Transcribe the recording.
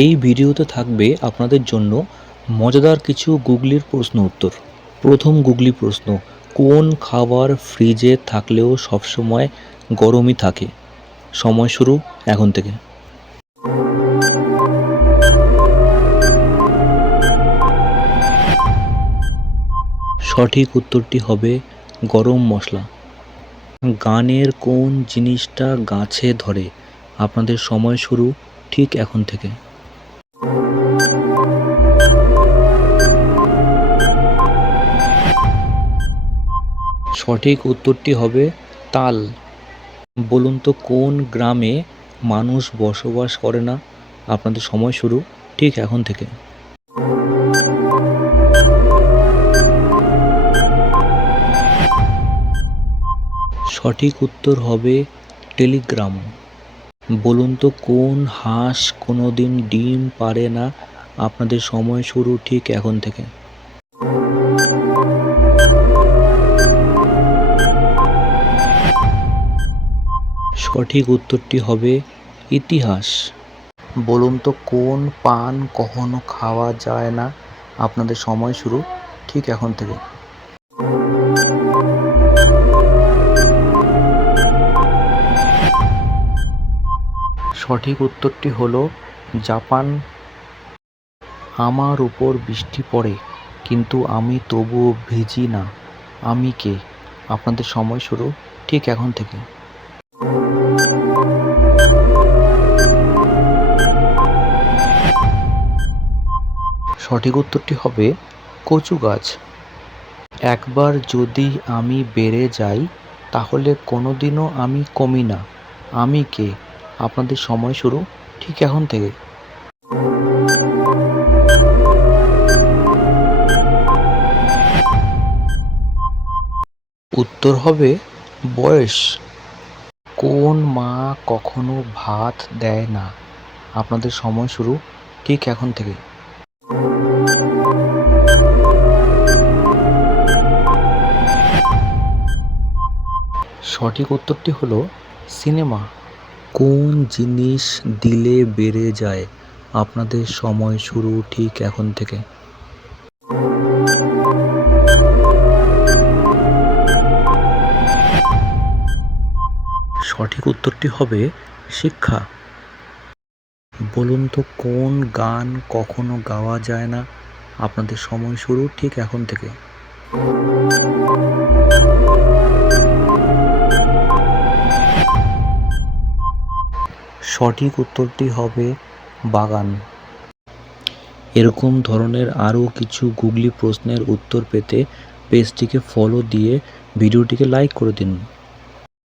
এই ভিডিওতে থাকবে আপনাদের জন্য মজাদার কিছু গুগলির প্রশ্ন উত্তর। প্রথম গুগলি প্রশ্ন, কোন খাবার ফ্রিজে থাকলেও সবসময় গরমই থাকে? সময় শুরু এখন থেকে। সঠিক উত্তরটি হবে গরম মশলা। গানের কোন জিনিসটা গাছে ধরে? আপনাদের সময় শুরু ঠিক এখন থেকে। সঠিক উত্তরটি হবে তাল। বলুন তো, কোন গ্রামে মানুষ বসবাস করে না? আপনাদের সময় শুরু ঠিক এখন থেকে। সঠিক উত্তর হবে টেলিগ্রাম। বলুন তো, কোন হাঁস কোনোদিন ডিম পারে না? আপনাদের সময় শুরু ঠিক এখন থেকে। সঠিক উত্তরটি হবে ইতিহাস। বলুন তো, কোন পান কখনো খাওয়া যায় না? আপনাদের সময় শুরু ঠিক এখন থেকে। সঠিক উত্তরটি হলো জাপান। আমার উপর বৃষ্টি পড়ে, কিন্তু আমি তবুও ভিজি না। আমি কে? আপনাদের সময় শুরু ঠিক এখন থেকে। সঠিক উত্তরটি হবে কচু গাছ। একবার যদি আমি বেড়ে যাই, তাহলে কোনো দিনও আমি কমি না। আমি কে? আপনাদের সময় শুরু ঠিক এখন থেকে। উত্তর হবে বয়স। কোন মা কখনো ভাত দেয় না? আপনাদের সময় শুরু ঠিক এখন থেকে। সঠিক উত্তরটি হলো সিনেমা। কোন জিনিস দিলে বেড়ে যায়? আপনাদের সময় শুরু ঠিক এখন থেকে। সঠিক উত্তরটি হবে শিক্ষা। বলুন তো, কোন গান কখনো গাওয়া যায় না? আপনাদের সময় শুরু ঠিক এখন থেকে। সঠিক উত্তরটি হবে বাগান। এরকম ধরনের আরও কিছু গুগলি প্রশ্নের উত্তর পেতে পেজটিকে ফলো দিয়ে ভিডিওটিকে লাইক করে দিন।